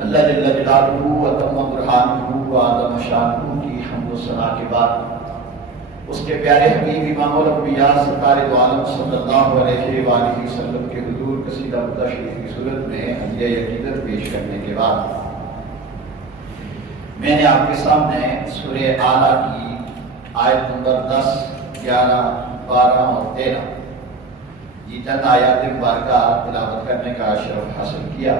اللہ جل جلالہ وتم برہانہ وعظم شانہ کی حمد و ثنا کے بعد اس کے پیارے حبیب امام الانبیاء سرکار دو عالم صلی اللہ علیہ وآلہ وسلم کے حضور قصیدہ مدہ شریف کی صورت میں حدیہ عقیدت پیش کرنے کے بعد میں نے آپ کے سامنے سورہ اعلیٰ کی آیت نمبر 10, 11, 12 اور 13 یہ چند آیات مبارکہ تلاوت کرنے کا شرف حاصل کیا.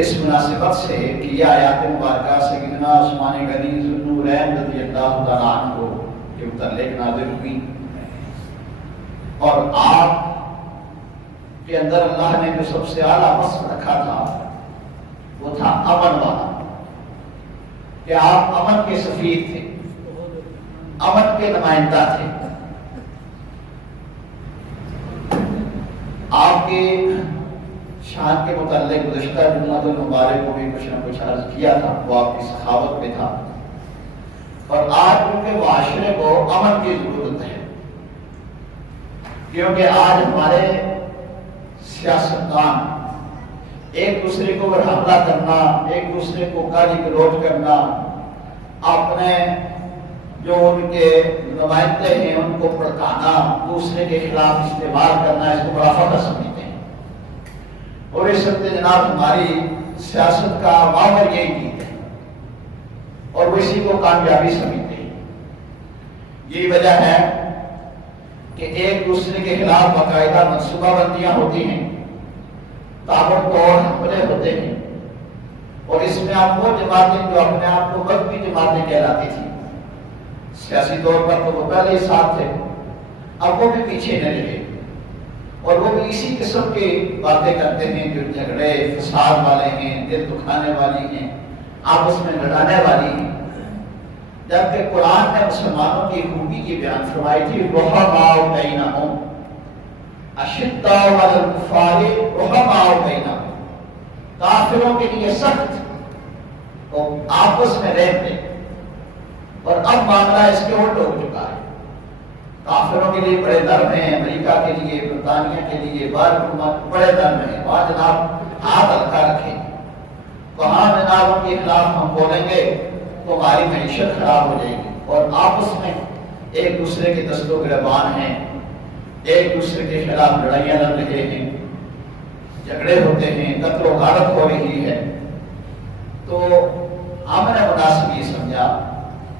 اس مناسبت سے کہ یہ آیات مبارکہ سیدنا عثمان غنی ذوالنورین رضی اللہ تعالیٰ عنہ کے متعلق نازل ہوئی اور آپ کے اندر اللہ نے جو سب سے اعلیٰ وصف رکھا تھا وہ تھا امن والا, کہ آپ امن کے سفیر تھے, امن کے نمائندہ تھے. آپ کے شان کے متعلق گزشتہ جمعہ المبارک کو بھی کچھ نہ کچھ عرض کیا تھا, وہ آپ کی سخاوت میں تھا. اور آج کیونکہ معاشرے کو امن کی ضرورت ہے, کیونکہ آج ہمارے سیاستدان ایک دوسرے کو حملہ کرنا, ایک دوسرے کو گالی گلوچ کرنا, اپنے جو ان کے نمائندے ہیں ان کو بھڑکانا, دوسرے کے خلاف استعمال کرنا, اس کو بڑا فخر سمجھتے ہیں. اور اس وقت جناب ہماری سیاست کا محور یہی چیز ہے اور وہ اسی کو کامیابی سمجھتے ہیں. یہی وجہ ہے کہ ایک دوسرے کے خلاف باقاعدہ منصوبہ بندیاں ہوتی ہیں, تابڑ توڑ حملے ہوتے ہیں, اور اس میں آپ وہ جماعتیں جو اپنے آپ کو مذہبی جماعتیں کہلاتی تھیں, سیاسی طور پر تو وہ پہلے ہی ساتھ تھے, اب وہ بھی پیچھے نہ رہے اور وہ بھی اسی قسم کی باتیں کرتے ہیں جو جھگڑے فساد والے ہیں, دل دکھانے والی ہیں, آپس میں لڑانے والی ہیں. جبکہ قرآن نے مسلمانوں کی خوبی کی بیان فرمائی تھی, رحماء بینہم اشداء علی الکفار رحماء بینہم, کافروں کے لیے سخت اور آپس میں رہتے. اور اب معاملہ اس کے الٹ ہو چکا ہے, کافروں کے لیے بڑے نرم ہیں, امریکہ کے لیے, برطانیہ کے لیے بڑے نرم ہیں. وہاں جناب ہاتھ ہلکا رکھیں, وہاں جناب ان کے خلاف ہم بولیں گے تو ہماری معیشت خراب ہو جائے گی. اور آپس میں ایک دوسرے کے دست و گریبان ہیں, ایک دوسرے کے خلاف لڑائیاں لڑ رہے ہیں, جھگڑے ہوتے ہیں, قتل و غارت ہو رہی ہے. تو ہم نے مناسب یہ سمجھا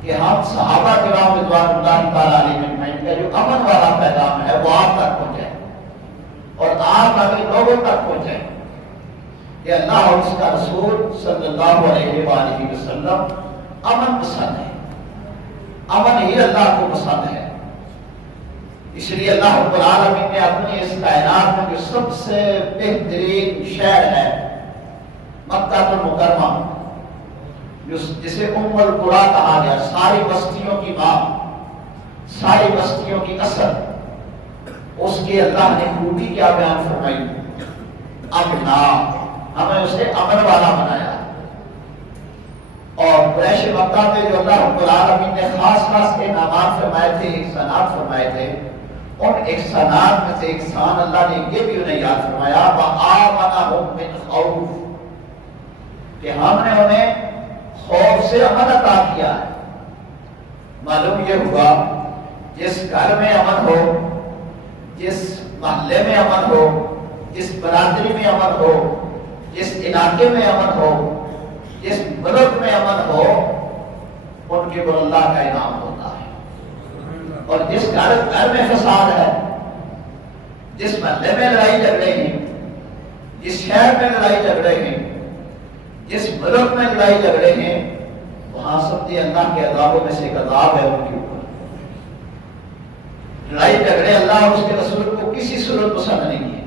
کہ ہم صحابہ کرام رضوان اللہ تعالیٰ علیہ اجمعین کا جو امن والا پیغام ہے وہ آپ تک پہنچائے اور آپ اگلے لوگوں تک پہنچائے کہ اللہ اور اس کا رسول صلی اللہ علیہ وآلہ وسلم امن پسند ہے, امن ہی اللہ کو پسند ہے. اس لیے اللہ رب العالمین نے اپنی اس کائنات میں جو سب سے بہترین شہر ہے مکہ المکرمہ, جسے ام القریٰ کہا گیا, ساری بستیوں کی ماں, ساری بستیوں کی اصل, اس کے اللہ نے خوبی کیا بیان فرمائی, امنا, ہمیں اسے امن والا بنایا. اور قریش مکہ پہ جو اللہ رب العالمین نے خاص خاص انعامات فرمائے تھے, احسانات فرمائے تھے, ان احسانات میں سے احسان اللہ نے یہ بھی انہیں یاد فرمایا وَآمَنَهُم مِّنْ خَوْفٍ, کہ ہم نے انہیں خوف سے امن عطا کیا ہے. معلوم یہ ہوا جس گھر میں امن ہو, جس محلے میں امن ہو, جس برادری میں امن ہو, جس علاقے میں امن ہو, جس ملک میں امن ہو, ان کے اوپر اللہ کا انعام ہوتا ہے. اور جس گھر میں فساد ہے, جس محلے میں لڑائی جھگڑے ہیں, جس شہر میں لڑائی جھگڑے ہیں, جس ملک میں لڑائی جھگڑے ہیں, وہاں سب سے اللہ کے عذابوں میں سے ایک عذاب ہے ان کے اوپر. لڑائی جھگڑے اللہ اور اس کے رسول کو کسی صورت پسند نہیں ہے,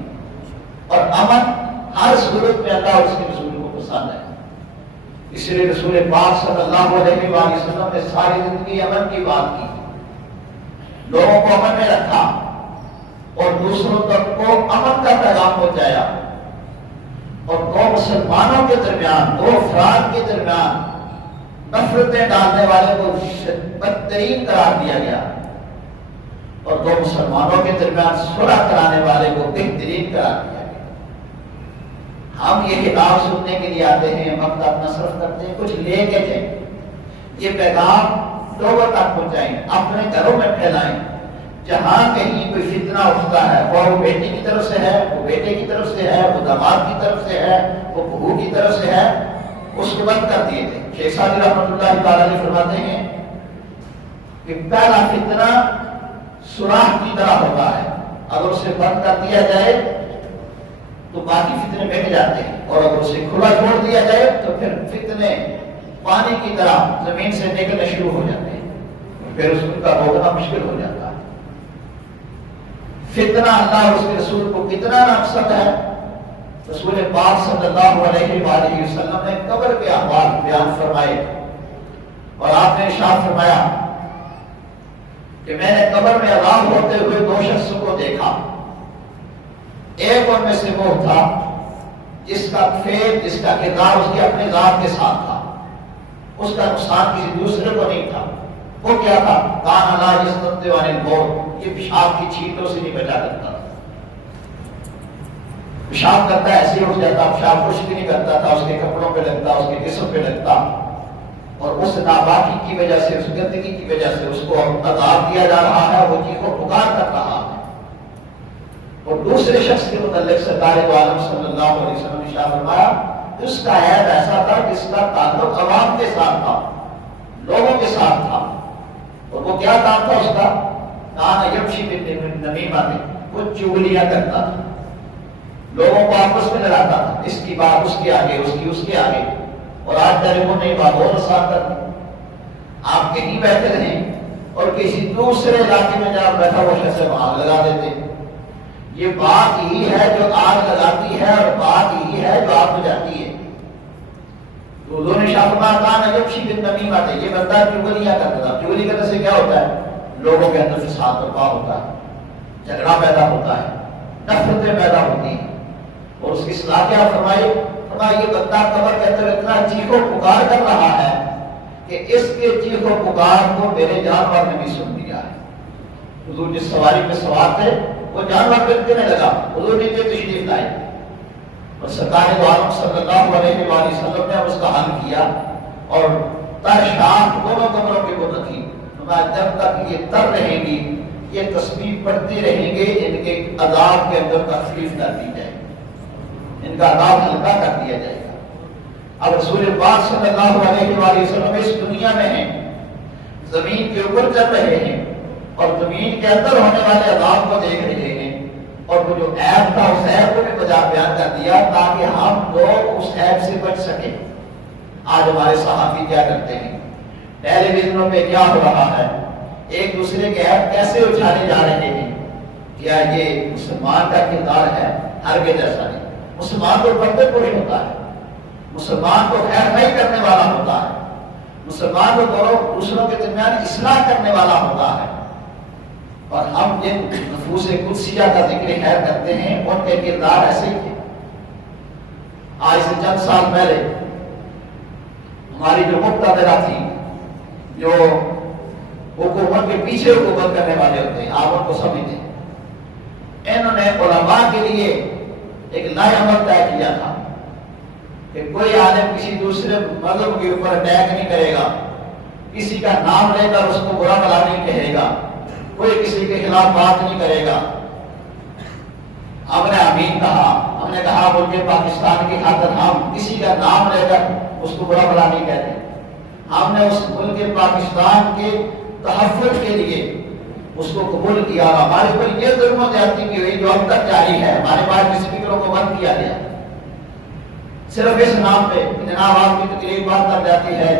اور امن ہر صورت میں اللہ اور اس کے رسول کو پسند ہے. اس لیے رسول پاک صلی اللہ علیہ وآلہ وسلم نے ساری زندگی امن کی بات کی, لوگوں کو امن میں رکھا اور دوسروں تک کو امن کا پیغام پہنچایا. اور دو مسلمانوں کے درمیان, دو افراد کے درمیان نفرتیں ڈالنے والے کو بدترین قرار دیا گیا, اور دو مسلمانوں کے درمیان صلح کرانے والے کو بہترین قرار دیا گیا. ہم یہ کتاب سننے کے لیے آتے ہیں، وقت اپنا صرف کرتے ہیں، کچھ لے کے جائیں، یہ پیغام لوگوں تک پہنچائیں، اپنے گھروں میں پھیلائیں۔ جہاں کہیں کوئی فتنہ اٹھتا ہے، اور وہ بیٹی کی طرف سے ہے، وہ بیٹے کی طرف سے ہے، وہ داماد کی طرف سے ہے، وہ بہو کی طرف سے ہے، اس کو بند کر دیے تھے۔ شیخ سعدی رحمۃ اللہ تعالیٰ علیہ فرماتے ہیں کہ پہلا فتنہ سوراخ کی طرح ہوتا ہے، اگر اسے بند کر دیا جائے تو باقی فتنے مٹ جاتے ہیں، اور اگر اسے کھلا چھوڑ دیا جائے تو پھر فتنے پانی کی طرح زمین سے نکلنا شروع ہو جاتے ہیں، پھر اس کا روکنا مشکل ہو جاتا ہے۔ فتنہ اللہ اور اس کے رسول کو کتنا ناپسند ہے، رسول پاک صلی اللہ علیہ وآلہ وسلم نے قبر کے احوال بیان فرمائے، اور آپ نے ارشاد فرمایا کہ میں نے قبر میں عذاب ہوتے ہوئے دو شخصوں کو دیکھا، ایک ان میں سے وہ تھا جس کا فعل، جس کا کردار اس کی اپنے ذات کے ساتھ تھا، اس کا نقصان کسی دوسرے کو نہیں تھا۔ وہ کیا تھا؟ کان اللہ یستطیع عن البول، یہ پیشاب کی چھینٹوں سے نہیں بچا کرتا تھا، پیشاب کرتا ہے ایسے اٹھ جاتا، پیشاب خشک نہیں کرتا تھا، اس کے کپڑوں پہ لگتا، اس کے جسم پہ لگتا، اور اس ناپاکی کی وجہ سے، اس گندگی کی وجہ سے اس کو عذاب دیا جا رہا ہے، وہ چیخو پکار کر رہا ہے۔ اور دوسرے شخص کے متعلق سرکار دو عالم صلی اللہ علیہ وسلم نے ارشاد فرمایا، اس کا عیب ایسا تھا جس کا تعلق عوام کے ساتھ تھا، لوگوں کے ساتھ تھا، اور وہ کیا کام تھا اس کا؟ کان یمشی بالنمیمہ، وہ چغلیاں کرتا تھا، لوگوں کو آپس میں لڑاتا تھا، اس کی بات اس کے آگے، اس کی اس کے آگے، اور آج ٹیلیفون نہیں بات اور ساتھ کرتے، آپ کہیں بیٹھے رہیں اور کسی دوسرے علاقے میں جہاں بیٹھا وہ شخص آگ لگا دیتے۔ یہ بات ہی ہے جو آگ لگاتی ہے، اور بات ہی ہے جو آگ بجھاتی ہے۔ حضور نے شاہ کان یمشی بالنمیمہ، یہ بندہ چغلیاں کرتا تھا۔ چغلی کرنے سے کیا ہوتا ہے؟ لوگوں کے اندر فساد برپا ہوتا ہے، جھگڑا پیدا ہوتا ہے، نفرتیں پیدا ہوتی ہیں، اور اس کی اصلاح کیا فرمائی؟ فرمایا یہ بندہ قبر کے اندر اتنا چیخو پکار کر رہا ہے کہ اس کے چیخو پکار کو میرے جانور نے بھی سن لیا ہے۔ حضور جس سواری پہ سوار تھے وہ جانور بننے لگا، حضور نے یہ تشریف لائی، اور سرکار دو عالم صلی اللہ علیہ وآلہ وسلم نے اس کا حل کیا، اور تر شام دونوں قبروں کی وہ رکھی۔ جب تک یہ تر رہیں گی، یہ تسبیح پڑھتے رہیں گے، ان کے عذاب کے اندر تخفیف کر دی جائے گی، ان کا عذاب ہلکا کر دیا جائے گا۔ اب رسول پاک صلی اللہ علیہ وآلہ وسلم اس دنیا میں ہیں، زمین کے اوپر چل رہے ہیں، اور زمین کے اندر ہونے والے عذاب کو دیکھ رہے ہیں، اور وہ جو عیب تھا اس عیب کو بھی بیان کر دیا تاکہ ہم لوگ اس عیب سے بچ سکیں۔ آج ہمارے صحافی کیا کرتے ہیں، ٹیلی ویژنوں پہ کیا ہو رہا ہے، ایک دوسرے کے عیب کیسے اچھالے جا رہے ہیں۔ کیا یہ مسلمان کا کردار ہے؟ ہرگز ایسا نہیں۔ مسلمان تو پردے پوش ہوتا ہے، مسلمان کو خیر خواہی کرنے والا ہوتا ہے، مسلمان کو دوسروں کے درمیان اصلاح کرنے والا ہوتا ہے، اور ہم جن نفوس قدسیہ کا ذکر خیر کرتے ہیں ان کے کردار ایسے ہی تھے۔ آج سے چند سال پہلے ہماری جو مقتدرہ تھی، جو حکومت کے پیچھے حکومت کرنے والے ہوتے ہیں، آپ ان کو سمجھتے ہیں، انہوں نے علماء کے لیے ایک نئے عمل طے کیا تھا کہ کوئی عالم کسی دوسرے مذہب کے اوپر اٹیک نہیں کرے گا، کسی کا نام لے کر اس کو برا بھلا نہیں کہے گا، کوئی کسی کے خلاف بات نہیں کرے گا۔ ہم نے آمین کہا، ہم نے کہا ملک پاکستان کی خاطر ہم کسی کا نام لے کر اس کو برا بھلا نہیں کہتے، ہم نے اس ملک پاکستان کے تحفظ کے لیے اس کو قبول کیا، اور ہمارے پر یہ ظلم و زیادتی کی ہوئی جو اب تک جاری ہے، ہمارے پاس اسپیکروں کو بند کیا گیا صرف اس نام پہ، جناب آپ کی تقریر بات کر جاتی ہے،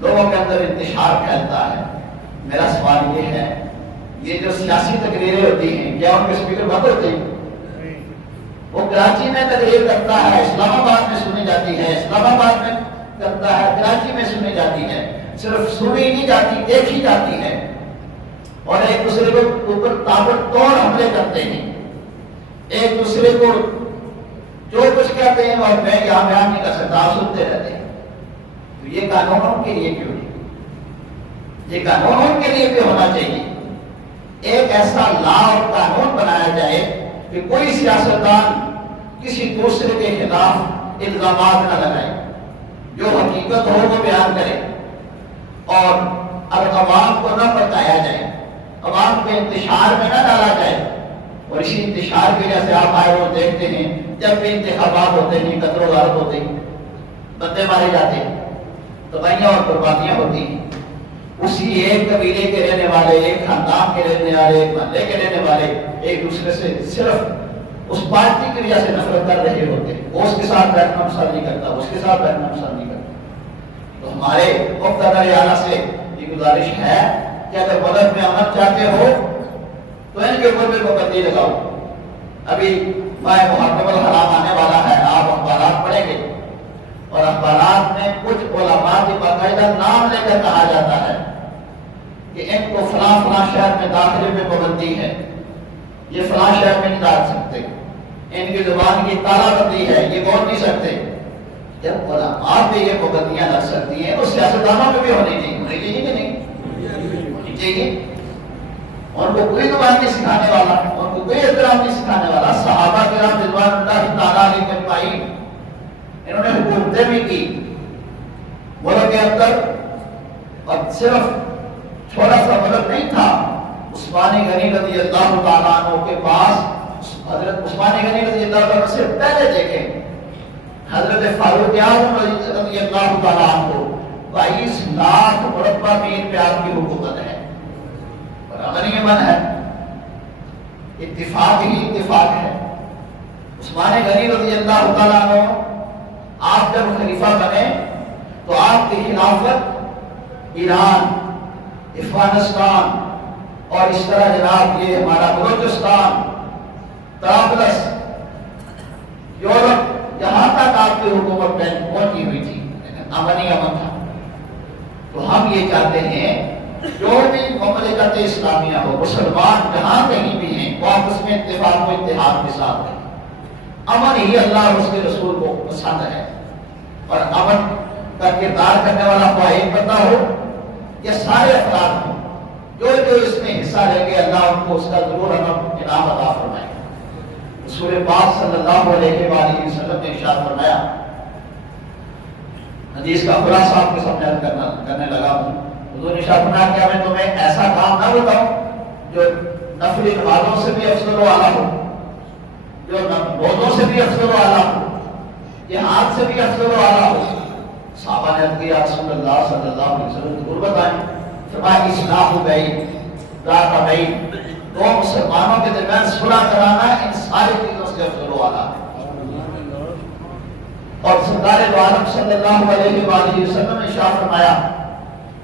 لوگوں کے اندر انتشار پھیلتا ہے۔ میرا سوال یہ ہے، یہ جو سیاسی تقریریں ہوتی ہیں کیا ان کے اسپیکر بند ہوتے ہیں؟ وہ کراچی میں تقریر کرتا ہے، اسلام آباد میں سنی جاتی ہے، اسلام آباد میں کرتا ہے، کراچی میں سنی جاتی ہے، صرف سنی نہیں جاتی، دیکھی جاتی ہے، اور ایک دوسرے کے اوپر تابڑ توڑ حملے کرتے ہیں، ایک دوسرے کو جو کچھ کہتے ہیں اور میں یہاں بیان نہیں کر سکتا، آپ سنتے رہتے ہیں۔ تو یہ قانون کے لیے کیوں نہیں؟ یہ قانون کے لیے بھی ہونا چاہیے، ایک ایسا لا اور قانون بنایا جائے کہ کوئی سیاستدان کسی دوسرے کے خلاف الزامات نہ لگائے، جو حقیقت ہو وہ بیان کرے، اور اب عوام کو نہ بتایا جائے، عوام کے انتشار میں نہ ڈالا جائے۔ اور اسی انتشار کی وجہ سے آپ آئے روز دیکھتے ہیں جب بھی انتخابات ہوتے ہیں، قتل و غارت ہوتے ہیں، بندے مارے جاتے ہیں، تباہیاں اور قربانیاں ہوتی ہیں، اسی ایک قبیلے کے رہنے والے، ایک خاندان کے رہنے والے، ایک محلے کے رہنے والے ایک دوسرے سے صرف اس پارٹی کی وجہ سے نفرت کر رہے ہوتے ہیں۔ وہ اس کے ساتھ بیٹھنا پسند نہیں کرتا، اس کے ساتھ بیٹھنا پسند نہیں کرتا۔ تو ہمارے مقتدر اعلیٰ سے یہ گزارش ہے کہ اگر ملک میں امن چاہتے ہو تو ان کے اوپر بھی پابندی لگاؤ۔ ابھی ماہ محرم الحرام آنے والا ہے، آپ اخبارات پڑھیں گے، اور اخبارات میں کچھ علماء کی باقاعدہ نام لے کر کہا جاتا ہے کہ ان کو فلاں فلاں شہر میں داخلے میں پابندی ہے، یہ فلاں شہر میں نہیں داخل سکتے، ان کی زبان کی تالا بندی ہے، یہ بول نہیں سکتے۔ جب علماء پہ یہ پابندیاں لگ سکتی ہیں تو سیاستدانوں پہ بھی ہونی چاہیے کہ نہیں؟ ہونی چاہیے۔ ان کو کوئی زبان نہیں سکھانے والا، ان کو کوئی احترام نہیں سکھانے والا۔ صحابہ کرام رضوان اللہ تعالیٰ علیہ اجمعین انہوں نے حکومتیں بھی کی ملک کے اندر، اور صرف چھوٹا سا ملک نہیں تھا۔ عثمان غنی رضی اللہ تعالیٰ عنہ کے پاس، حضرت عثمان غنی رضی اللہ عنہ سے پہلے دیکھیں حضرت فاروق اعظم رضی اللہ تعالیٰ عنہ 22 لاکھ مربع میل پہ آپ کی حکومت ہے، اور امن امن ہے، اتفاق ہی اتفاق ہے۔ عثمان غنی رضی اللہ تعالیٰ عنہ آپ جب خلیفہ بنے تو آپ کی خلافت ایران، افغانستان اور اس طرح جناب یہ ہمارا بلوچستان، طرابلس، یورپ، جہاں تک آپ کی حکومت پہنچی ہوئی تھی، لیکن امن ہی امن تھا۔ تو ہم یہ چاہتے ہیں جو بھی مملکت اسلامیہ ہو، مسلمان جہاں کہیں بھی ہیں، وہ آپس میں اتفاق و اتحاد کے ساتھ ہیں۔ امن ہی اللہ اور اس کے رسول کو پسند ہے، اور امن کا کردار کرنے والا خواہ ایک بندہ ہو یا سارے افراد ہوں، جو اس میں حصہ لیں گے اللہ ان کو اس کا ضرور انعام عطا فرمائے۔ رسول پاک صلی اللہ علیہ وآلہ وسلم نے ارشاد فرمایا، حدیث کا خلاصہ آپ کے سامنے عرض کرنے لگا ہوں۔ حضور نے ارشاد فرمایا کہ میں تمہیں ایسا کام نہ بتاؤں جو نفلی نمازوں سے بھی افضل و اعلیٰ ہو، جو روزوں سے بھی افضل و اعلیٰ ہو، جہاد سے بھی افضل و اعلیٰ ہو۔ صحابہ نے عرض کیا رسول اللہ صلی اللہ علیہ وسلم ضرور بتائیں۔ فرمایا اصلاح بین ذات بین، دو مسلمانوں کے درمیان صلح کرانا ان ساری چیزوں سے افضل و اعلیٰ ہے۔ اور سرکار دو عالم صلی اللہ علیہ وآلہ وسلم نے ارشاد فرمایا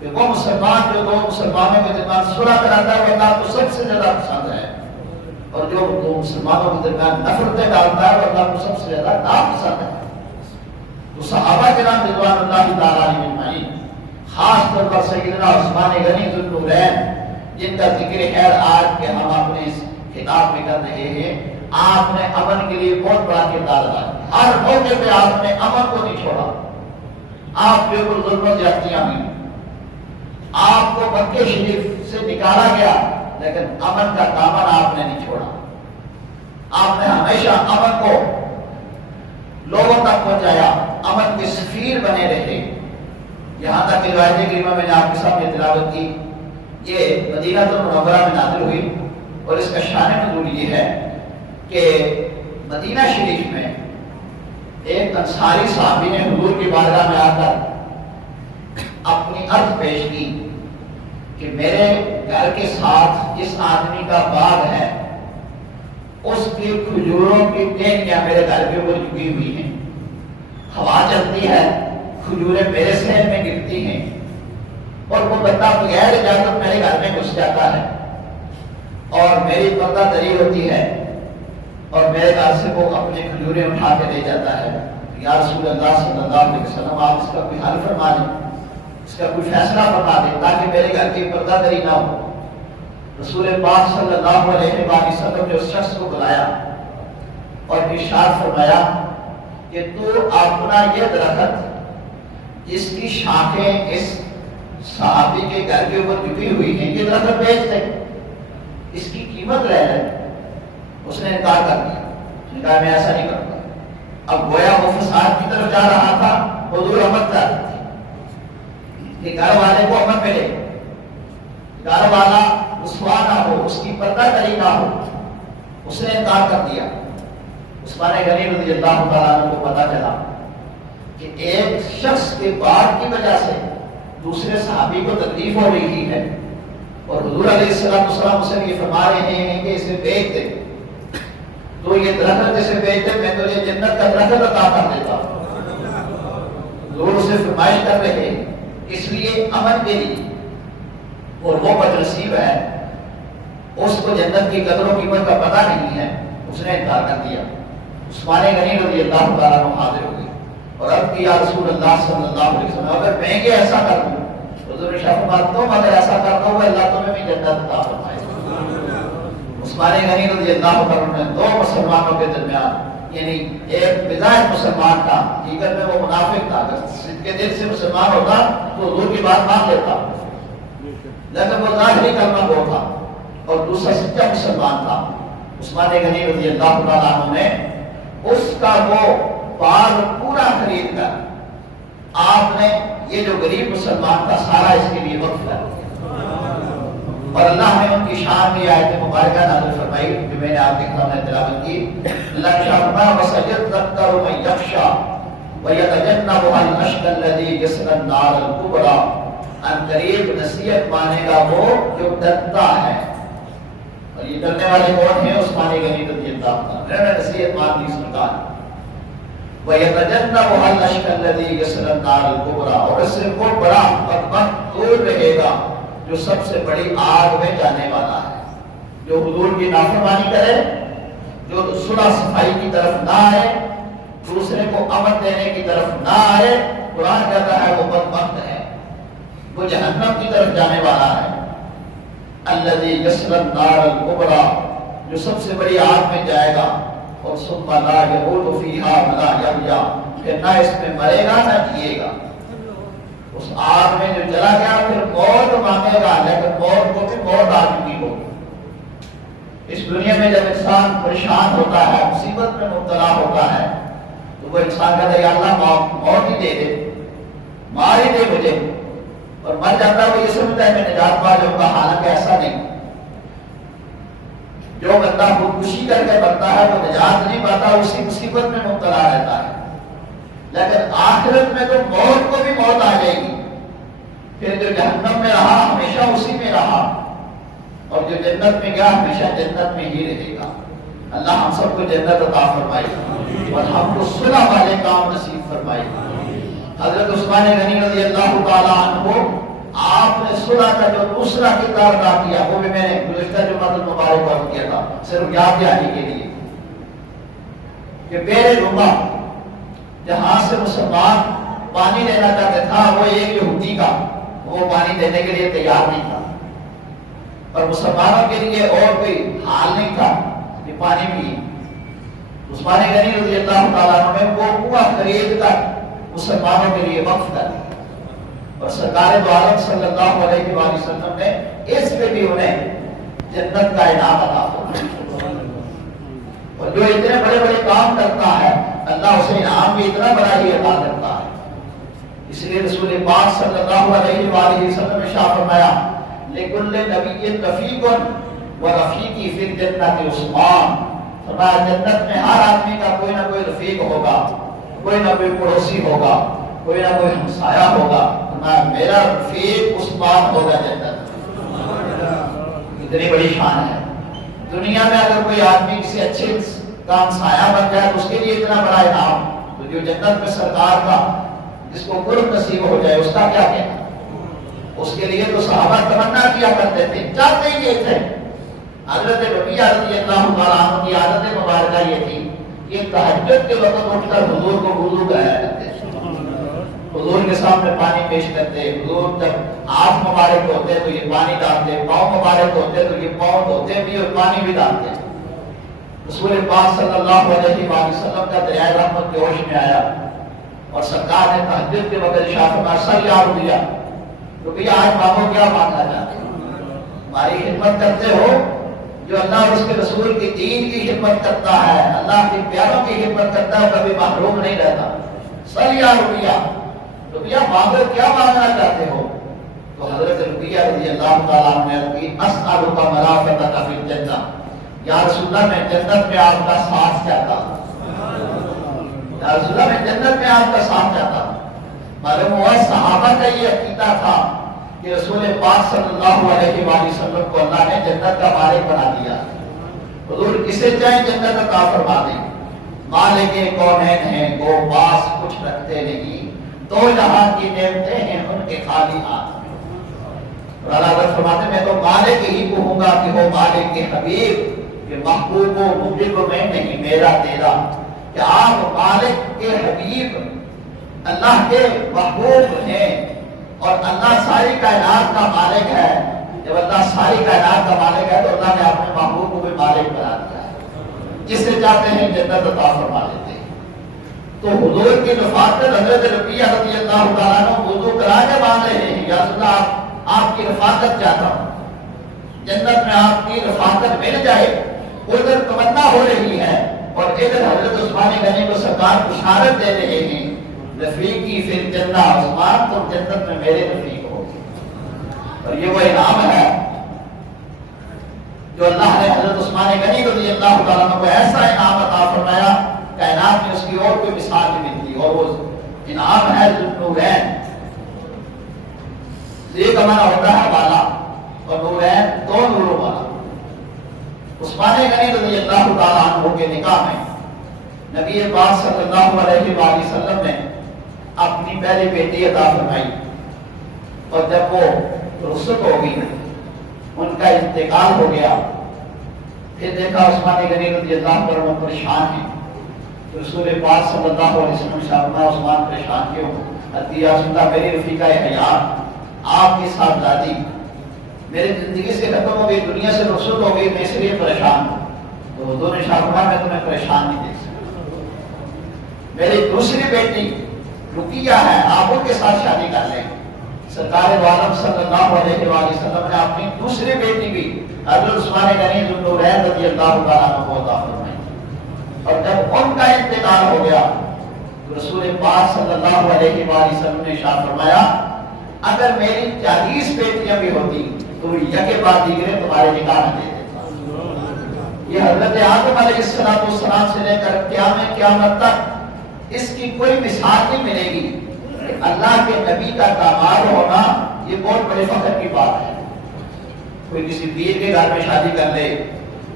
کہ وہ مسلمان جو دو مسلمانوں کے درمیان صلح کراتا ہے وہ اللہ کو سب سے زیادہ پسند ہے، اور جو دو مسلمانوں کے درمیان نفرتیں ڈالتا ہے وہ اللہ کو سب سے زیادہ ناپسند ہے۔ تو صحابہ کرام رضوان اللہ تعالیٰ علیہ اجمعین، خاص طور پر سیدنا عثمان غنی ذو النورین جن کا ذکر خیر آج کے ہم اپنے اس خطاب میں کر رہے ہیں، آپ نے امن کے لیے بہت بڑا کردار ادا کیا۔ ہر موقع پہ آپ نے امن کو نہیں چھوڑا، آپ بالکل ظلم و زیادتیاں ہوئی، آپ کو مکہ شریف سے نکالا گیا لیکن امن کا دامن آپ نے نہیں چھوڑا۔ آپ نے ہمیشہ امن کو لوگوں تک پہنچایا، امن کے سفیر بنے رہے، یہاں تک کہ روایت کریمہ میں نے آپ کے سامنے تلاوت کی، یہ مدینہ المنورہ میں نازل ہوئی، اور اس کا شان نزول یہ ہے کہ مدینہ شریف میں ایک انصاری صحابی نے حضور کی بارگاہ میں آ کر اپنی عرض پیش کی کہ میرے گھر کے ساتھ جس آدمی کا باغ ہے اس کی کھجوروں کی ٹہنیاں میرے گھر کے اوپر جھکی ہوئی ہیں، ہوا چلتی ہے، کھجوریں میرے صحن میں گرتی ہیں، اور وہ بندہ بغیر اجازت میرے گھر میں گھس جاتا ہے اور میری پردہ دری ہوتی ہے، اور میرے گھر سے وہ اپنی کھجوریں اٹھا کے لے جاتا ہے۔ یا رسول اللہ صلی اللہ علیہ وسلم، آپ اس کا کوئی حل فرما دیں، اس کا کوئی فیصلہ فرما دیں تاکہ میرے گھر کی پردہ دری نہ ہو۔ رسول پاک صلی اللہ علیہ وسلم نے اس شخص کو بلایا اور ارشاد فرمایا کہ تو اپنا یہ درخت جس کی شاخیں اس صحابی کے گھر کے اوپر جھکی ہوئی ہیں، یہ درخت بیچ دے، اس کی قیمت لے لے۔ اس نے انکار کر دیا، کہا میں ایسا نہیں کرتا۔ اب گویا وہ فساد کی طرف جا رہا تھا، حضور امن چاہتے تھے کہ گھر والے کو امن ملے، گھر والا رسوا نہ ہو، اس کی پردہ کری نہ ہو، اس نے انکار کر دیا۔ عثمان غنی رضی اللہ تعالیٰ عنہ کو پتا چلا کہ ایک شخص کے بات کی وجہ سے دوسرے صحابی کو تکلیف ہو رہی ہے، اور حضور علیہ السلام اسے یہ فرما رہے ہیں کہ اسے بیچ دے، تو یہ درخت جسے بیچ دے میں تو یہ جنت کا درخت عطا کر دیتا ہوں۔ حضور اسے فرمائش کر رہے ہیں اس لیے امن کے لیے، اور وہ بدنصیب ہے، اس کو جنت کی قدر و قیمت کا پتہ نہیں ہے، اس نے انکار کر دیا۔ عثمان غنی رضی اللہ تعالیٰ عنہ حاضر ہو گئے اور عرض کیا رسول اللہ صلی اللہ علیہ وسلم اگر میں یہ ایسا کر دوں، حضور نے فرمایا تم اگر ایسا کر دو اللہ تمہیں بھی جنت عطا فرمائے گا۔ عثمان غنی رضی اللہ تعالیٰ عنہ نے دو مسلمانوں کے درمیان، یعنی ایک بداعت مسلمان تھا، حقیقت میں وہ منافق تھا، اگر صدق کے دل سے مسلمان ہوتا تو حضور کی بات مان لیتا، لیکن وہ ظاہری کلمہ گو تھا، اور دوسرا سچا مسلمان تھا۔ عثمان غنی رضی اللہ تعالیٰ عنہ نے اس کا وہ باغ پورا خرید کر آپ نے یہ جو غریب مسلمان تھا سارا اس کے لیے وقف کر دیا، اور اللہ نے ان کی شان میں آیت مبارکہ نازل فرمائی جو میں نے آپ کے سامنے تلاوت کی۔ اللہ نے فرمایا وَسَيَذَّكَّرُ مَن يَخْشَىٰ وَيَتَجَنَّبُهَا الْأَشْقَى الَّذِي يَصْلَى النَّارَ الْكُبْرىٰ، ان قریب نصیحت مانے گا وہ جو ڈرتا ہے، اور یہ ڈرنے والے کون ہیں؟ عثمان غنی رضی اللہ عنہ نے نصیحت مان لی سرکار۔ وَيَتَجَنَّبُهَا الْأَشْقَى الَّذِي يَصْلَى النَّارَ الْكُبْرىٰ، اور اس سے وہ بڑا بدبخت دور رہے گا جو سب سے بڑی آگ میں جانے والا ہے، جو حضور کی نافرمانی کرے، جو صلح صفائی کی طرف نہ آئے، دوسرے کو امن دینے کی طرف نہ آئے، قرآن کہتا ہے وہ بدبخت ہے، وہ جہنم کی طرف جانے والا ہے۔ الذی یصلی النار الکبریٰ، جو سب سے بڑی آگ میں جائے گا، اور ثم لا یموت فیہا ولا یحیا، کہ نہ اس میں مرے گا نہ جیے گا۔ اس آگ میں جو چلا گیا پھر موت مانگے گا، لیکن موت کو بھی موت آ چکی ہوگی۔ اس دنیا میں جب انسان پریشان ہوتا ہے، مصیبت میں مبتلا ہوتا ہے، تو وہ انسان کہتا ہے یا اللہ موت ہی دے دے، مار ہی دے مجھے، اور مر جاتا ہے وہ یہ سمجھتا ہے میں نجات پا جاؤں گا، حالانکہ ایسا نہیں۔ جو بندہ خودکشی کر کے مرتا ہے وہ نجات نہیں پاتا، اسی مصیبت میں مبتلا رہتا ہے، لیکن آخرت میں تو موت کو بھی موت آ جائے گی، پھر جو جہنم میں رہا ہمیشہ اسی میں رہا، اور جو جنت میں گیا ہمیشہ جنت میں ہی رہے گا۔ اللہ ہم سب کو جنت عطا فرمائے اور ہم کو صلح والے کام نصیب فرمائے۔ حضرت عثمان غنی رضی اللہ تعالیٰ عنہ کو آپ نے صلح کا جو دوسرا کردار ادا کیا، وہ بھی میں نے گزشتہ جمعہ المبارک وقت کیا تھا، صرف یاد دہانی کے لیے، کہ بیر روما جہاں سے مسلمان پانی لینا چاہتے تھا، وہ ایک یہودی کا وہ پانی دینے کے لیے تیار نہیں تھا، اور مسلمانوں کے لیے اور کوئی حال نہیں تھا کہ پانی بھی۔ عثمان غنی رضی اللہ تعالیٰ عنہ نے وہ کنواں خرید کر مسلمانوں کے لیے وقف کر دیا، اور سرکار دو عالم صلی اللہ علیہ وآلہ وسلم نے اس پہ بھی انہیں جنت کا انعام عطا فرمایا۔ اور جو اتنے بڑے بڑے کام کرتا ہے اللہ اسے انعام بھی اتنا بڑا ہی عطا کرتا ہے۔ اس لیے رسول پاک صلی اللہ علیہ وآلہ وسلم نے شاہ فرمایا لِكُلِّ نَبِيٍّ رَفِيقٌ وَرَفِيقِي فِي الْجَنَّةِ عثمان، فرمایا جنت میں ہر آدمی کا کوئی نہ کوئی رفیق ہوگا، کوئی نہ کوئی پڑوسی ہوگا، کوئی نہ کوئی ہمسایہ ہوگا، فرمایا میرا رفیق عثمان ہوگا جنت۔ اتنی بڑی شان ہے۔ دنیا میں اگر کوئی آدمی کسی اچھے کا ہمسایہ بن جائے تو اس کے لیے اتنا بڑا انعام، تو جو جنت میں سرکار کا جس کو قرب نصیب ہو جائے اس کا کیا کہنا؟ اس کے لیے تو صحابہ تمنا کیا کرتے تھے، چاہتے ہی یہ تھے۔ حضرت ربیعہ رضی اللہ تعالیٰ عنہ کی عادت مبارکہ یہ تھی کہ تہجد کے وقت اٹھ کر حضور کو وضو کرایا کرتے تھے، حضور کے سامنے پانی پیش کرتے، حضور جب ہاتھ مبارک ہوتے تو یہ پانی ڈالتے، پاؤں مبارک ہوتے تو یہ پاؤں دھوتے بھی اور پانی بھی ڈالتے۔ رسول پاک صلی اللہ علیہ وسلم کا دریائے رحمت کے ہوش میں آیا، اور سرکار نے تہجد کے وقت ارشاد فرمایا سر یاد دیا، تو بھئی آج مانگو کیا مانگنا چاہتے ہو؟ ہماری خدمت کرتے ہو جو اللہ اور اس کے رسول کی دین کی خدمت کرتا ہے، اللہ کے پیاروں کی خدمت کرتا ہے، کبھی محروم نہیں رہتا۔ سل یا ربیہ، ربیہ مانگو، کیا مانگنا چاہتے ہو؟ تو حضرت ربیہ رضی اللہ تعالیٰ عنہ نے کی اسألک مرافقۃ فی الجنہ، یا رسول اللہ میں جنت میں آپ کا ساتھ چاہتا ہوں، یا رسول اللہ میں جنت میں آپ کا ساتھ چاہتا ہوں۔ معلوم ہوا صحابہ کا یہ عقیدہ تھا کہ رسول پاک صلی اللہ علیہ وآلہ وسلم کو اللہ نے جنت کا مالک بنا دیا۔ حضور کسے چاہیں جنت عطا فرما دیں۔ مالک کونین ہیں وہ پاس کچھ رکھتے نہیں، دو جہاں کی نعمتیں ہیں ان کے خالی ہاتھ میں۔ اور اللہ تعالیٰ فرماتے میں تو مالک ہی کہوں گا کہ وہ مالک کے حبیب، کہ محبوب و مبلغ میں نہیں میرا تیرا، کہ آپ مالک کے حبیب اللہ کے محبوب ہیں، اور اللہ ساری کائنات کا مالک ہے۔ جب اللہ ساری کائنات کا مالک ہے تو اللہ نے اپنے محبوب کو بھی مالک بنا دیا ہے، جسے چاہتے ہیں جنت عطا فرما دیتے ہیں۔ تو حضور کی رفاقت حضرت ربیہ رضی اللہ تعالیٰ عنہ وضو کرا کے مان رہے ہیں، یا رسول اللہ آپ کی رفاقت چاہتا ہوں، جنت میں آپ کی رفاقت مل جائے، ادھر تمنا ہو رہی ہے، اور ادھر حضرت عثمان غنی کو سرکار بشارت دے رہے ہیں، رفیقی فی الجنہ، عثمان تم جنت میں میرے رفیق ہو۔ اور یہ وہ انعام ہے جو اللہ نے حضرت عثمان غنی رضی اللہ تعالیٰ عنہ کو ایسا انعام عطا فرمایا، کائنات میں اس کی اور کوئی مثال نہیں ملتی، اور وہ انعام ہے ذوالنورین۔ یہ کا معنی ہوتا ہے والا، اور نورین دو نوروں والا۔ عثمان غنی رضی اللہ تعالیٰ عنہ کے نکاح میں نبی پاک صلی اللہ علیہ وآلہ وسلم نے اپنی پہلی بیٹی عطا فرمائی، اور جب وہ رخصت ہو گئی، ان کا انتقال ہو گیا، پھر دیکھا عثمان غنی رضی اللہ عنہ پریشان ہیں، تو رسول پاک صلی اللہ علیہ وسلم شاہدہ عثمان پریشان کیوں؟ یا رسول اللہ میری رفیقہ حیات، آپ کی صاحبزادی میری زندگی سے ختم ہو گئی، دنیا سے رخصت ہو گئی، میں اس لیے پریشان ہوں۔ تو حضور نے شاہدہ میں تمہیں پریشان نہیں دیکھ سکتا، میری دوسری بیٹی رقیہ ہے، آپ ان کے ساتھ شادی کر لیں۔ سرکار دو عالم صلی اللہ علیہ وآلہ وسلم نے اپنی دوسری بیٹی بھی حضرت عثمان غنی ذوالنورین رضی اللہ تعالیٰ عنہ کو عطا فرمائی، اور جب ان کا انتقال ہو گیا تو رسول پاک صلی اللہ علیہ وآلہ وسلم نے ارشاد فرمایا اگر میری 40 بیٹیاں بھی ہوتی تو یکے بعد دیگرے تمہارے نکاح میں دے دیتا۔ یہ حضرت آدم علیہ السلام سے لے کر قیامت تک اس کی کوئی مثال نہیں ملے گی کہ اللہ کے نبی کا داماد ہونا یہ بہت بڑے فخر کی بات ہے۔ کوئی کسی پیر کے گھر میں شادی کر لے،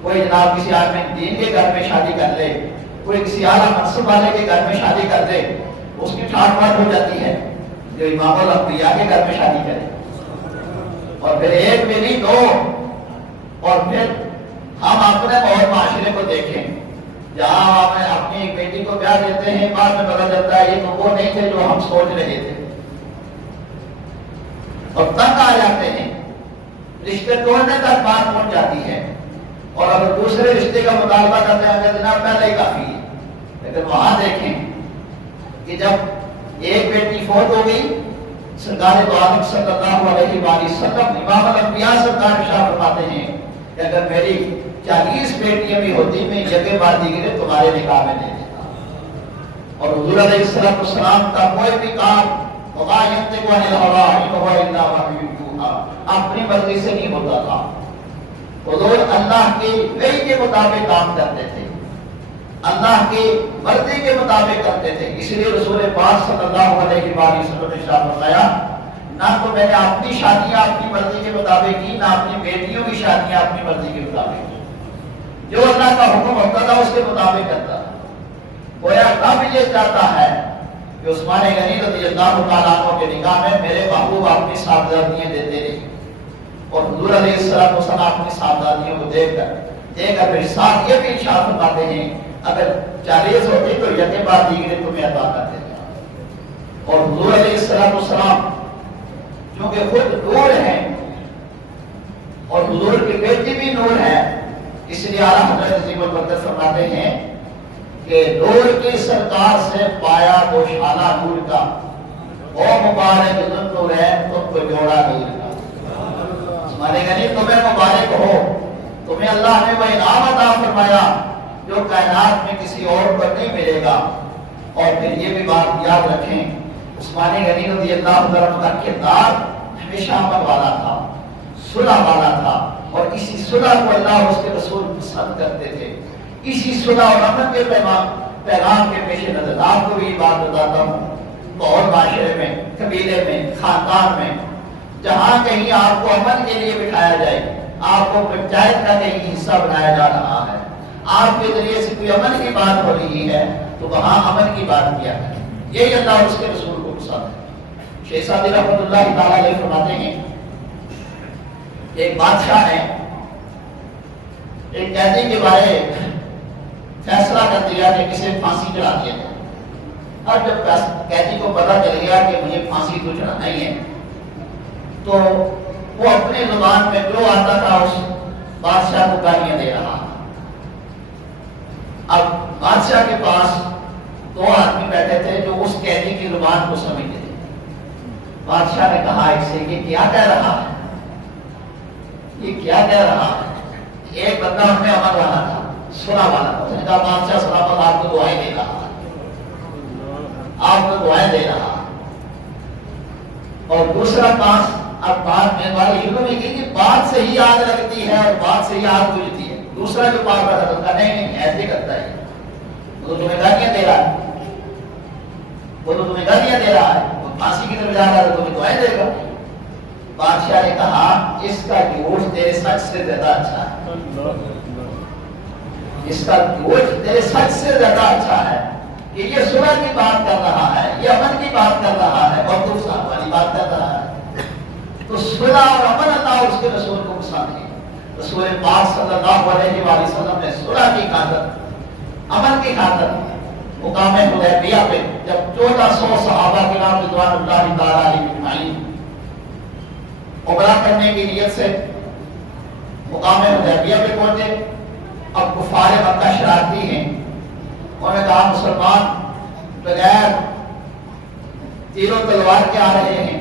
کوئی جناب کسی عالم دین کے گھر میں شادی کر لے، کوئی کسی اعلیٰ منصب والے کے گھر میں شادی کر دے، اس کی ٹھاٹ پاٹ ہو جاتی ہے۔ جو امام الانبیاء کے گھر میں شادی کرے، اور پھر ایک ملی دو، اور پھر ہم اپنے اور معاشرے کو دیکھیں جہاں ہم اپنی ایک بیٹی کو پیار دیتے ہیں، بعد میں پتا چلتا ہے یہ تو وہ نہیں تھے جو ہم سوچ رہے تھے، اور تنگ آ جاتے ہیں، رشتے توڑنے تک بات پہنچ جاتی ہے، اور اگر دوسرے رشتے کا مطالبہ کرتے ہیں اگر جناب پہلے ہی کافی ہے۔ لیکن وہاں دیکھیں کہ جب ایک بیٹی فوت ہو گئی، سرکار دو عالم صلی اللہ علیہ وآلہ وسلم امام الانبیاء سرکار ارشاد فرماتے ہیں کہ اگر میری 40 بیٹیاں بھی ہوتی میں یکے بعد دیگرے تمہارے نکاح میں دے دیتا۔ اور حضور علیہ السلام کا کوئی بھی کام وما ينطق عن الهوى ان هو الا وحی یوحی اپنی مرضی سے نہیں ہوتا تھا، حضور اللہ کی وحی کے مطابق کام کرتے تھے، اللہ کی مرضی کے مطابق کرتے تھے۔ اس لیے رسول پاک صلی اللہ علیہ وآلہ وسلم نے ارشاد فرمایا نہ تو میں نے اپنی شادیاں اپنی مرضی کے مطابق کی، نہ اپنی بیٹیوں کی شادیاں اپنی مرضی کے مطابق کی، جو اللہ کا حکم ہوتا تھا اس کے مطابق کرتا تھا۔ گویا رب یہ چاہتا ہے کہ عثمان غنی رضی اللہ تعالیٰ عنہ کے نکاح میں میرے محبوب اپنی صاحبزادیاں دیتے رہے، اور حضور علیہ السلام اپنی صاحبزادیوں کو دیکھ کر پھر ساتھ یہ بھی ارشاد فرماتے ہیں اگر 40 ہوتی تو یکے بعد دیگرے تمہیں عطا کر دیتا۔ اور حضور علیہ السلام چونکہ خود نور ہیں اور حضور کی بیٹی بھی نور ہے، اس لیے اعلیٰ حضرت عظیم البرکت فرماتے ہیں کہ نور کی سرکار سے پایا گوشالہ نور کا، او مبارک ذوالنورین تم کو جوڑا نور کا۔ عثمان غنی تمہیں مبارک ہو، تمہیں اللہ نے وہ انعام عطا فرمایا جو کائنات میں کسی اور پر نہیں ملے گا۔ اور پھر یہ بھی بات یاد رکھیں، عثمان غنی رضی اللہ عنہ کا کردار ہمیشہ امن والا تھا، صلح والا تھا، اور اسی صلح کو اللہ اور اس کے رسول پسند کرتے تھے۔ اسی صلح اور امن کے پیغام کے پیش نظر آپ کو بھی یہ بات بتاتا ہوں، اور معاشرے میں، قبیلے میں، خاندان میں جہاں کہیں آپ کو امن کے لیے بٹھایا جائے، آپ کو پنچایت کا کہیں حصہ بنایا جا رہا ہے، آپ کے ذریعے سے کوئی امن کی بات ہو رہی ہے، تو وہاں امن کی بات کیا ہے۔ یہی اللہ اور اس کے رسول کو پسند ہے۔ شیخ سعدی رحمۃ اللہ تعالیٰ علیہ فرماتے ہیں، ایک بادشاہ نے ایک قیدی کے بارے فیصلہ کر دیا کہ کسے پھانسی چڑھا دیا جائے۔ اب جب قیدی کو پتہ چل گیا کہ مجھے پھانسی تو چڑھانا ہی ہے، تو وہ اپنے زبان میں جو آتا تھا اس بادشاہ کو گالیاں دے رہا۔ اب بادشاہ کے پاس دو آدمی بیٹھے تھے جو اس قیدی کی زبان کو سمجھتے تھے۔ بادشاہ نے کہا اس سے کہ کیا کہہ رہا ہے، یہ کیا کہہ رہا ہے؟ ایک بندہ ہمیں امر رہا تھا، سنا والا تھا، اس نے کہا بادشاہ سلامت آپ کو دعائیں دے رہا ہے، آپ کو دعائیں دے رہا ہے۔ اور دوسرا پاس اب بات میں ہمارے علم میں کہ بات سے ہی آگ لگتی ہے اور بات سے ہی آگ بجھتی ہے۔ دوسرا جو پاس بیٹھا تھا کہا نہیں ایسے کرتا ہے، وہ تو تمہیں گالیاں دے رہا ہے، وہ تو تمہیں گالیاں دے رہا ہے، وہ پھانسی کی طرف جا رہا ہے تو تمہیں دعائیں دے گا۔ بادشاہ نے کہا اس کا جھوٹ تیرے سچ سے زیادہ اچھا ہے، اس کا جھوٹ تیرے سچ سے زیادہ اچھا ہے کہ یہ صلح کی بات کر رہا ہے، یہ امن کی بات کر رہا ہے اور تو صاحب والی بات کر رہا ہے۔ تو صلح اور امن اللہ اور اس کے رسول کو پسند ہے۔ رسول پاک صلی اللہ علیہ وآلہ وسلم نے صلح کی خاطر، امن کی خاطر مقام حدیبیہ پہ جب 1400 صحابہ کرام رضوان اللہ تعالیٰ علیہ اجمعین عمرہ کرنے کی نیت سے مقام حدیبیہ پہ پہنچے، اب کفار مکہ شرارتی ہیں، انہوں نے کہا مسلمان بغیر تیر و تلوار کے آ رہے ہیں،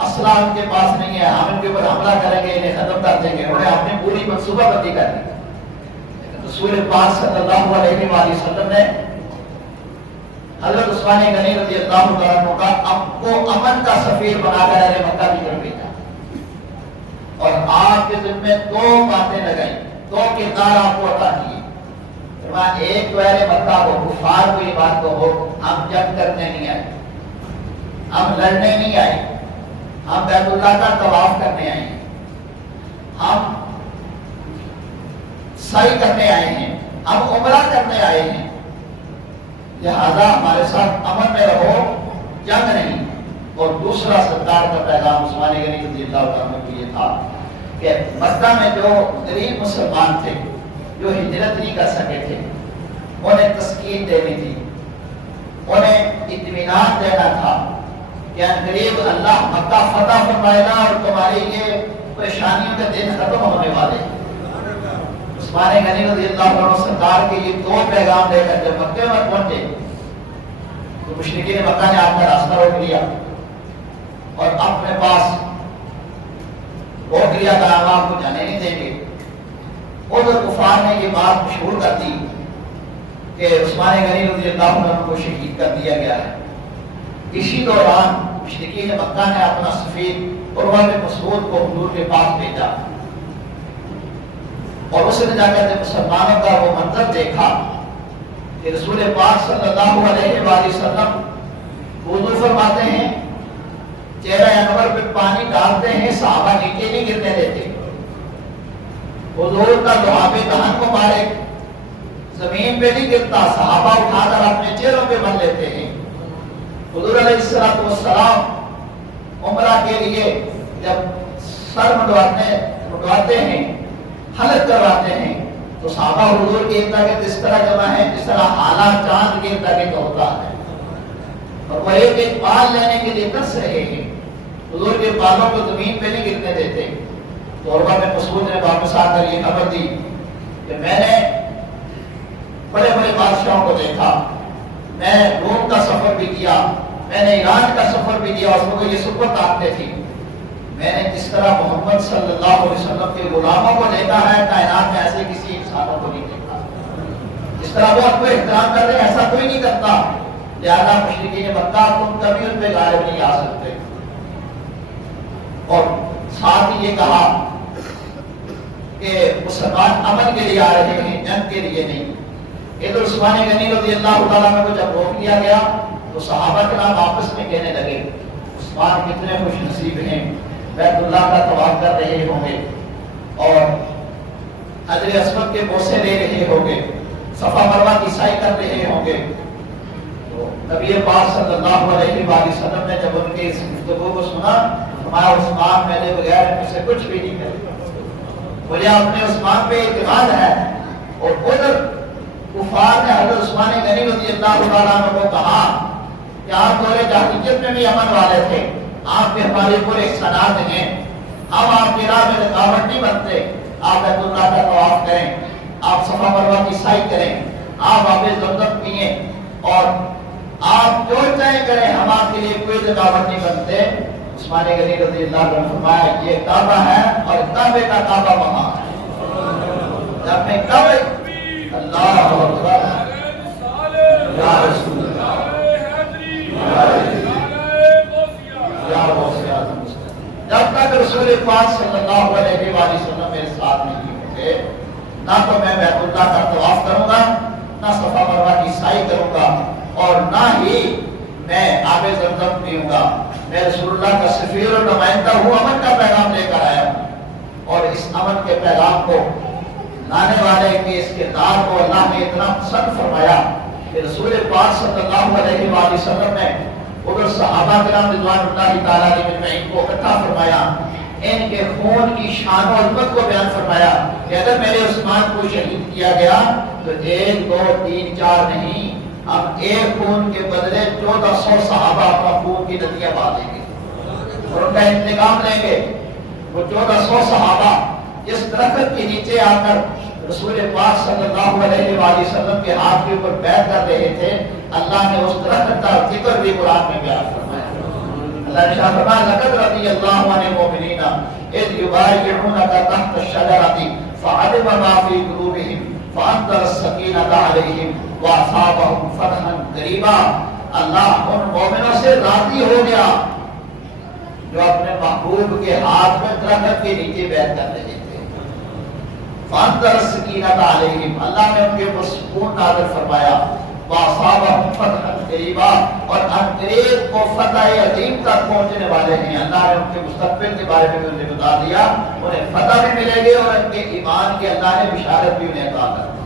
اسلحہ ان کے پاس نہیں ہے، ہم ان کے اوپر حملہ کریں گے، انہیں ختم کر دیں گے۔ انہوں نے اپنی پوری منصوبہ بندی کر دی۔ رسول پاک صلی اللہ علیہ وآلہ وسلم نے حضرت عثمان غنی رضی اللہ عنہ کا اب کو امن کا سفیر بنا کر اہل مکہ کی طرف بھیجا، اور آپ کے دل میں دو باتیں لگائیں، دو کردار آپ کو عطا کیے۔ ایک تو اہل مکہ کو، کفار کو یہ بات کہو ہم جنگ کرنے نہیں آئے، ہم لڑنے نہیں آئے، ہم بیت اللہ کا طواف کرنے آئے ہیں، ہم سعی کرنے آئے ہیں، ہم عمرہ کرنے آئے ہیں، لہذا ہمارے ساتھ امن میں رہو، جنگ نہیں۔ اور دوسرا سرکار کا پیغام عثمان غنی رضی اللہ عنہ کو یہ تھا کہ مکہ میں جو غریب مسلمان تھے، جو ہجرت نہیں کر سکے تھے، انہیں تسکین دینی تھی، انہیں اطمینان دینا تھا کہ قریب اللہ مکہ فتح فرمائے گا اور تمہاری یہ پریشانیوں کے دن ختم ہونے والے ہیں۔ عثمان غنی رضی اللہ عنہ سرکار کے یہ دو پیغام دے کر جب مکہ میں پہنچے تو مشرکین مکہ نے آپ کا راستہ روک لیا اور اپنے پاس روک لیا کہ ہم آپ کو جانے نہیں دیں گے۔ ادھر کفار نے یہ بات مشہور کر دی کہ عثمان غنی رضی اللہ عنہ کو شہید کر دیا گیا ہے۔ اسی دوران مشرکین مکہ نے اپنا سفیر عروہ بن مسعود کو حضور کے پاس بھیجا، اور اس نے جا کر جب مسلمانوں کا وہ منظر دیکھا کہ رسول پاک صلی اللہ علیہ وآلہ وسلم وضو فرماتے ہیں، چہرہ انور پہ پانی ڈالتے ہیں، صحابہ نیچے نہیں گرنے دیتے، حضور کا لعاب دہن مبارک زمین پہ نہیں گرتا، صحابہ اٹھا کر اپنے چہروں پہ بن لیتے ہیں۔ حضور علیہ السلام عمرہ کے لیے جب سر منڈواتے ہیں، حلق کرواتے ہیں، تو صحابہ حضور کے ارد اس طرح جمع ہے جس طرح حالات چاند کے ارد ہوتا ہے، اور وہ ایک ایک بال لینے کے لیے ترس رہے ہیں، حضور کے بالوں کو زمین پہ نہیں گرنے دیتے۔ تو عروہ بن مسعود نے واپس آ کر یہ خبر دی کہ میں نے بڑے بڑے بادشاہوں کو دیکھا، میں روم کا سفر بھی کیا، میں نے ایران کا سفر بھی کیا، اس کو یہ سپر طاقتیں تھی، میں نے جس طرح محمد صلی اللہ علیہ وسلم کے غلاموں کو دیکھا ہے کائنات میں ایسے کسی انسانوں کو نہیں دیکھا. جس طرح وہ آپ کو احترام کر رہے ہیں ایسا کوئی نہیں کرتا. لہذا مشرکین مکہ تم کبھی ان پہ غالب نہیں آ سکتے. اور ساتھ ہی یہ کہا کہ مسلمان امن کے لیے آ رہے ہیں, جنگ کے لیے نہیں. ادھر عثمان غنی رضی اللہ تعالیٰ عنہ کو جب روک لیا گیا تو صحابہ کرام آپس میں کہنے لگے عثمان کتنے خوش نصیب ہیں, بیت اللہ کا طواف کر رہے ہوں گے اور حجر اسود کے بوسے لے رہے ہوں گے, صفا مروہ کی سعی کر رہے ہوں گے. تو نبی پاک صلی اللہ علیہ وآلہ وسلم نے جب ان کے اس گفتگو کو سنا ہمارا عثمان میرے بغیر مجھ سے کچھ بھی نہیں کرے, مجھے اپنے عثمان پہ اعتماد ہے. اور ادھر کفار نے حضرت عثمان غنی رضی اللہ تعالیٰ عنہ کو کہا کہ آپ دور جاہلیت میں بھی امن والے تھے, آپ کے ہمارے پورے احسانات ہیں, ہم آپ کی راہ میں رکاوٹ نہیں بنتے. آپ بیت اللہ کا طواف کریں, آپ صفا مروہ کی سعی کریں, آپ آب زمزم پئیں اور آپ جو چاہیں کریں, ہم آپ کے لیے کوئی رکاوٹ نہیں بنتے. عثمان غنی رضی اللہ عنہ نے فرمایا یہ کعبہ ہے اور کعبے کا کعبہ وہاں ہے. جب میں کعبے اللہ اکبر یا رسول اللہ یا غوث اعظم, جب تک رسول پاک صلی اللہ علیہ وآلہ وسلم میرے ساتھ نہیں ہوں گے نہ تو میں بیت اللہ کا طواف کروں گا, نہ صفا مروہ کی سعی کروں گا, اور نہ ہی میں آب زمزم پیوں گا. میں رسول اللہ کا سفیر اور نمائندہ ہوں, امن کا پیغام لے کر آیا ہوں. اور اس امن کے پیغام کو لانے والے کے اس کردار کو اللہ نے اتنا پسند فرمایا کہ رسول پاک صلی اللہ علیہ وآلہ وسلم نے ادھر صحابہ کرام رضوان اللہ تعالیٰ علیہ مجمعین کو اکٹھا فرمایا, ان کے خون کی شان و عظمت کو بیان فرمایا کہ اگر میرے عثمان کو شہید کیا گیا تو 1 2 3 4 نہیں, ہم ایک خون کے بدلے 1400 صحابہ اپنا خون کی ندیاں بہا دیں گے اور ان کا انتقام لیں گے. وہ 1400 صحابہ جس درخت کے نیچے آ کر رسول پاک صلی اللہ علیہ وآلہ وسلم کے ہاتھ کے اوپر بیعت کر رہے تھے, اللہ نے اس درخت کا ذکر بھی قرآن میں بیان فرمایا. اللہ نے شاہ فرمایا لقد رضی اللہ عنہ المؤمنین اذ یبایعونک تحت الشجرۃ فعلم ما فی قلوبہم فانزل السکینۃ علیہم واصابہم فتحا قریبا. اللہ ان مومنوں سے راضی ہو گیا جو اپنے محبوب کے ہاتھ میں درخت کے نیچے بیعت کر رہے تھے. فانزل السکینۃ علیہم, اللہ نے ان کے اوپر سکون نازل فرمایا. واصابہم فتحا قریبا, اور ان قریب کو فتح عظیم تک پہنچنے والے ہیں. اللہ نے ان کے مستقبل کے بارے میں انہیں بتا دیا, انہیں فتح بھی ملے گی اور ان کے ایمان کی اللہ نے بشارت بھی انہیں عطا کر دی.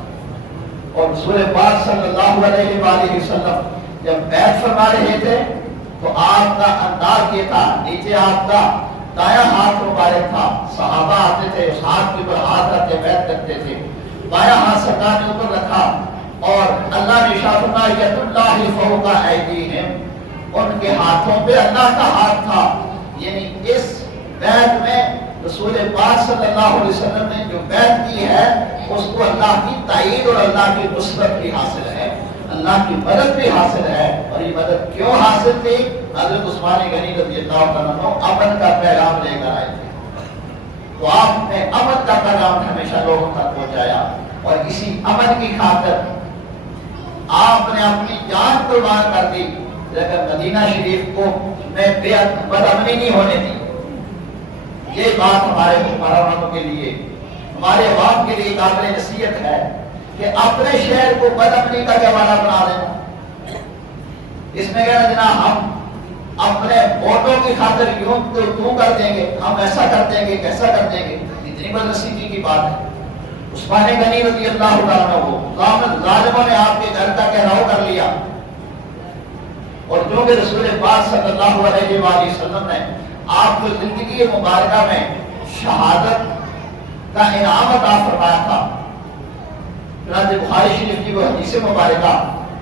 اور رسول پاک صلی اللہ علیہ وآلہ وسلم جب بیعت فرما رہے تھے تو آپ کا انداز یہ تھا, نیچے آپ کا دایاں ہاتھ مبارک تھا, صحابہ آتے تھے اس ہاتھ کے اوپر ہاتھ رکھ کے بیعت کرتے تھے, بایاں ہاتھ سرکار نے اوپر رکھا اور اللہ نے ارشاد فرمایا ید اللہ فوق ایدیہم, ان کے ہاتھوں پہ اللہ کا ہاتھ تھا. یعنی اس بیعت میں رسول پاک صلی اللہ علیہ وسلم نے جو بیعت کی ہے اس کو اللہ کی تائید اور اللہ کی نصرت بھی حاصل ہے, اللہ کی مدد بھی حاصل ہے. اور یہ مدد کیوں حاصل تھی؟ حضرت عثمان غنی رضی اللہ تعالیٰ عنہ امن کا پیغام لے کر آئے تھے, تو آپ نے امن کا پیغام ہمیشہ لوگوں تک پہنچایا. اور اسی امن کی خاطر آپ نے اپنی جان قربان کر دی, لیکن مدینہ شریف کو میں بدامنی نہیں ہونے دی. یہ بات ہمارے حکمرانوں کے لیے, ہمارے عوام کے لیے قابل نصیحت ہے کہ اپنے شہر کو بدامنی کا جوانہ بنا دینا. اس میں کہنا جناب ہم اپنے ووٹوں کی خاطر کیوں کر دیں گے, ہم ایسا کر دیں گے, کیسا کر دیں گے, اتنی بدنصیبی کی بات ہے. عثمان غنی رضی اللہ عنہ کو ظالموں نے آپ کے گھر کا گھیراؤ کر لیا, اور جو کہ رسول پاک صلی اللہ علیہ وآلہ وسلم نے آپ کو زندگی مبارکہ میں شہادت کا انعام عطا فرمایا تھا. چنانچہ بخاری شریف کی وہ حدیث مبارکہ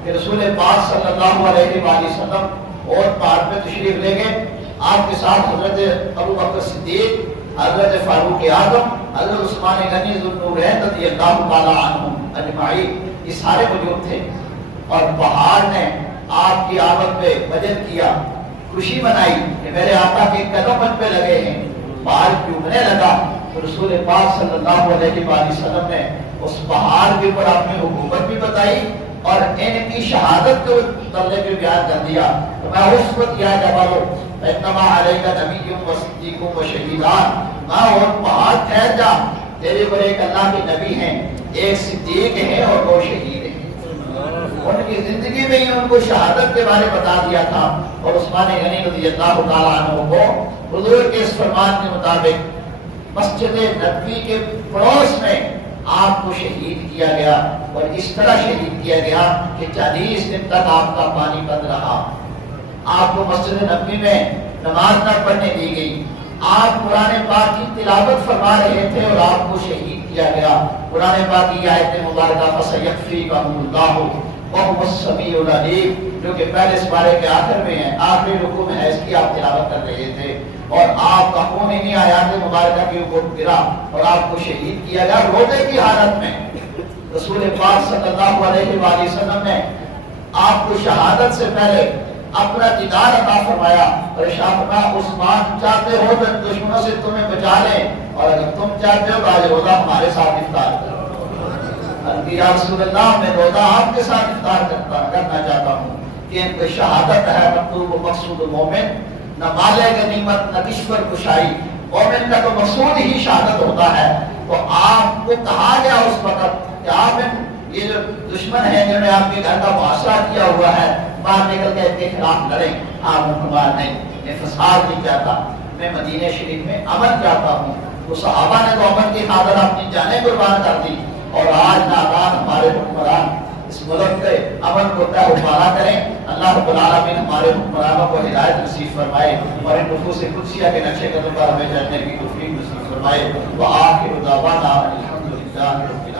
کہ رسول پاک صلی اللہ علیہ وآلہ وسلم اور پہاڑ پہ تشریف لے گئے, آپ کے ساتھ حضرت ابو بکر صدیق, حضرت فاروق اعظم, حضرت عثمان غنی ذو النورین رضی اللہ تعالی عنہم اجمعین, یہ سارے موجود تھے. اور پہاڑ نے آپ کی آمد پہ مدد کیا, خوشی منائی کہ میرے آقا کے قدم مجھ پہ لگے ہیں, پہاڑ چومنے لگا تو رسول پاک صلی اللہ علیہ وسلم نے اس پہاڑ کے اوپر اپنی حکومت بھی بتائی اور ان کی شہادت کو ترجمے میں بیان کر دیا. تو میں اس وقت یا جبالو انما علیک نبی و صدیق و شہیدان، میں اور پہاڑ ٹھہر جا، تیرے پر ایک اللہ کے نبی ہیں، ایک صدیق ہیں اور دو شہید ہیں. ان کی زندگی میں ہی ان کو شہادت کے بارے بتا دیا تھا. اور عثمان غنی رضی اللہ تعالیٰ عنہ کو حضور کے اس فرمان کے مطابق مسجد نبوی کے پڑوس میں آپ کو شہید کیا گیا، اور اس طرح شہید کیا گیا کہ 40 دن تک آپ کا پانی بند رہا. آپ کو مسجد نبوی میں نماز نہ پڑھنے دی گئی. آپ قرآن پاک کی تلاوت فرما رہے تھے اور آپ کو شہید کیا گیا. قرآن پاک کی آیت مبارکہ فَسَيَكْفِيكَهُمُ اللَّهُ وَهُوَ السَّمِيعُ الْعَلِيمُ جو کہ پہلے اس بارے کے آخر میں ہے، آخری رکوع میں ہے، اس کی آپ تلاوت کر رہے تھے اور آپ کا خون انہی آیات مبارکہ کے اوپر گرا اور آپ کو شہید کیا گیا روزے کی حالت میں. رسول پاک صلی اللہ علیہ وآلہ وسلم نے آپ کو شہادت سے پہلے اپنا دیدار عطا فرمایا اور ارشاد فرمایا عثمان چاہتے ہو تو دشمنوں سے تمہیں بچا لیں، اور اگر تم چاہتے ہو تو آج روزہ ہمارے ساتھ افطار کرو. یا رسول اللہ میں روزہ آپ کے ساتھ افطار کرنا چاہتا ہوں کہ ان کو شہادت ہے. مطلوب و مقصود مومن نہ مال غنیمت نہ کشور کشائی، مومن کا تو مقصود ہی شہادت ہوتا ہے. تو آپ کو کہا گیا اس وقت کہ آپ یہ جو دشمن ہیں جنہوں نے آپ کے گھر کا محاصرہ کیا ہوا ہے باہر نکل کے ان کے خلاف لڑیں. آپ حکمران نہیں، میں فساد نہیں چاہتا، میں مدینہ شریف میں امن چاہتا ہوں. تو صحابہ نے تو امن کی خاطر اپنی جانیں قربان کر دی، اور آج نادان ہمارے حکمران اس ملک کے امن کو طے پارا کریں. اللہ رب العالمین ہمارے حکمرانوں کو ہدایت نصیب فرمائے اور ان نفوس قدسیہ کے نقشے قدم پر ہمیں چلنے کی توفیق نصیب فرمائے. وآخر دعوانا الحمدللہ رب العالمین.